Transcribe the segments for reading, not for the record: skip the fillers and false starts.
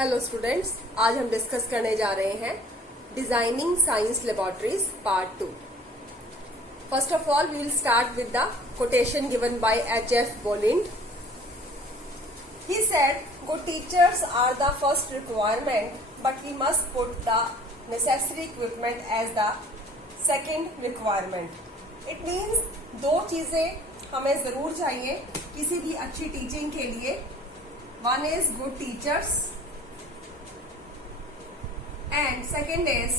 Hello students, आज हम discuss करने जा रहे हैं designing science laboratories part 2। First of all we will start with the quotation given by H.F. Bolland. He said, good teachers are the first requirement, but we must put the necessary equipment as the second requirement. It means दो चीजें हमें जरूर चाहिए किसी भी अच्छी teaching के लिए. One is good teachers and second is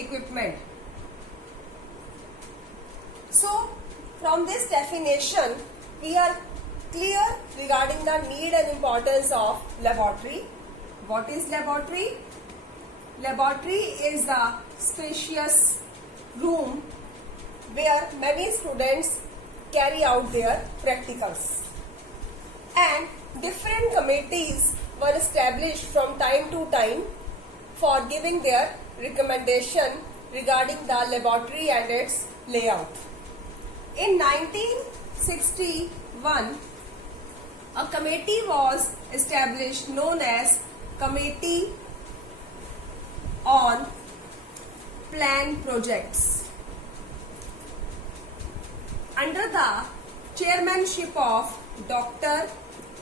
equipment. So from this definition we are clear regarding the need and importance of laboratory. What is laboratory? Laboratory is a spacious room where many students carry out their practicals, and different committees were established from time to time for giving their recommendation regarding the laboratory and its layout. In 1961, a committee was established known as Committee on Plan Projects under the chairmanship of Dr.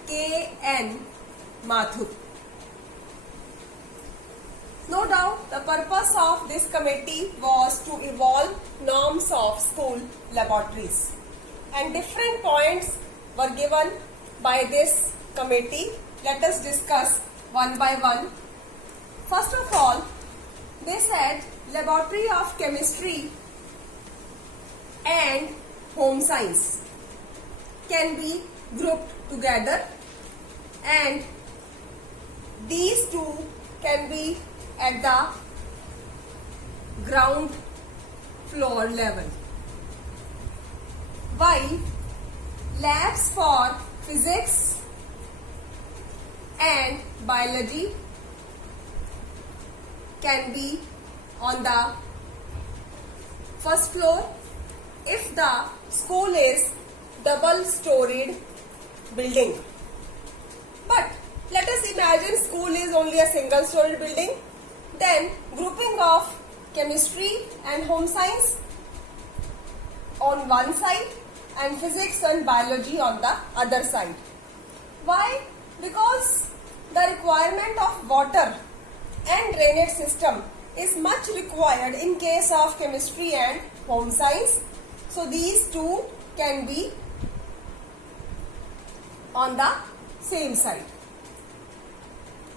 K.N. Mathur. No doubt, the purpose of this committee was to evolve norms of school laboratories, and different points were given by this committee. Let us discuss one by one. First of all, they said laboratory of chemistry and home science can be grouped together, and these two can be at the ground floor level, while labs for physics and biology can be on the first floor if the school is double-storied building. But let us imagine school is only a single-storied building. Then grouping of chemistry and home science on one side and physics and biology on the other side. Why? Because the requirement of water and drainage system is much required in case of chemistry and home science. So these two can be on the same side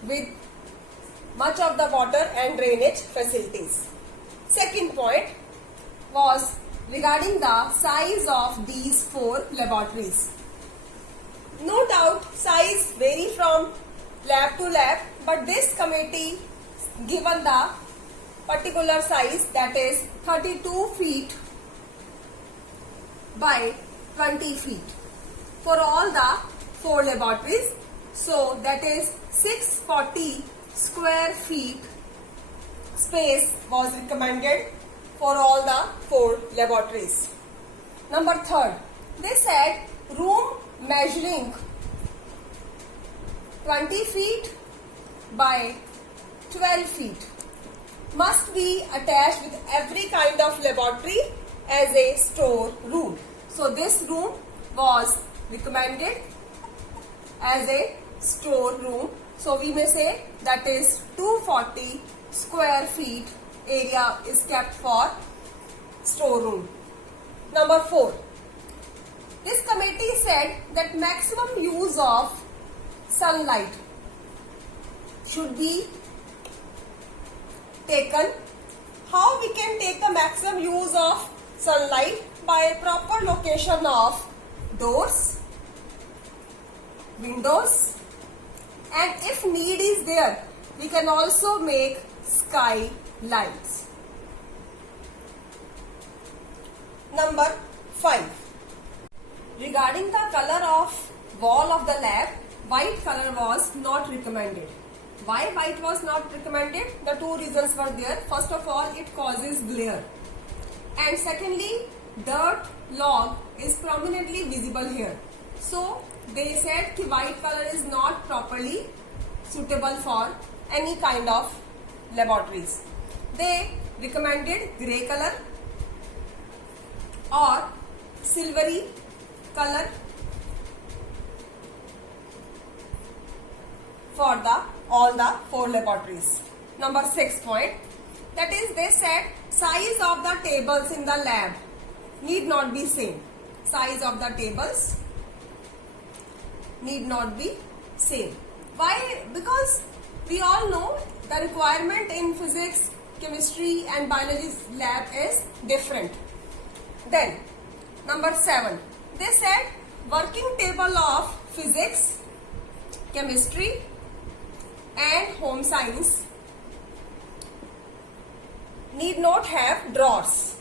with much of the water and drainage facilities. Second point was regarding the size of these four laboratories. No doubt size vary from lab to lab, but this committee given the particular size, that is 32 feet by 20 feet for all the four laboratories. So that is 640 square feet space was recommended for all the four laboratories. Number third, they said room measuring 20 feet by 12 feet must be attached with every kind of laboratory as a store room. So this room was recommended as a store room. So we may say that is 240 square feet area is kept for storeroom. Number 4. This committee said that maximum use of sunlight should be taken. How we can take the maximum use of sunlight? By proper location of doors, windows, and if need is there, we can also make sky lights. Number 5. Regarding the color of wall of the lab, white color was not recommended. Why white was not recommended? The two reasons were there. First of all, it causes glare, and secondly, dirt log is prominently visible here. So they said कि white color is not properly suitable for any kind of laboratories. They recommended grey color or silvery color for all the 4 laboratories. Number 6 point, that is, they said size of the tables in the lab need not be same. Size of the tables need not be same. Why? Because we all know the requirement in physics, chemistry and biology lab is different. Then number 7, they said working table of physics, chemistry and home science need not have drawers.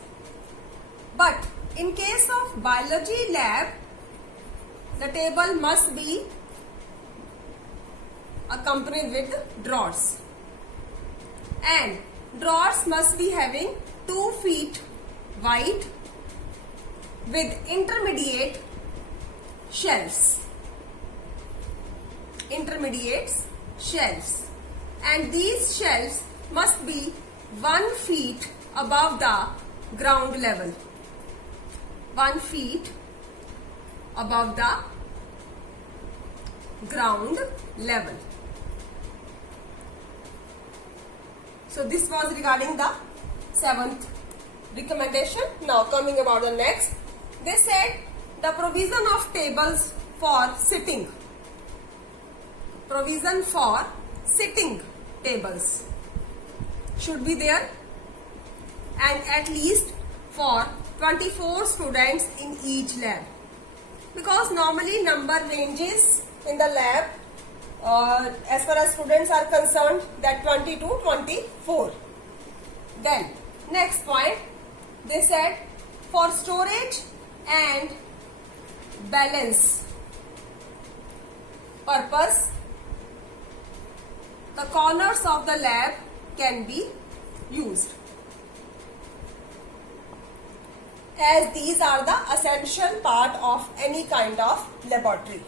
But in case of biology lab, the table must be accompanied with drawers. And drawers must be having 2 feet wide with intermediate shelves. Intermediate shelves. And these shelves must be 1 feet above the ground level. 1 feet above the ground level. So this was regarding the 7th recommendation. Now coming about the next, they said the provision of tables for sitting. Provision for sitting tables should be there, and at least for 24 students in each lab, because normally number ranges in the lab as far as students are concerned, that 20 to 24. Then next point, they said for storage and balance purpose, the corners of the lab can be used, as these are the essential part of any kind of laboratory.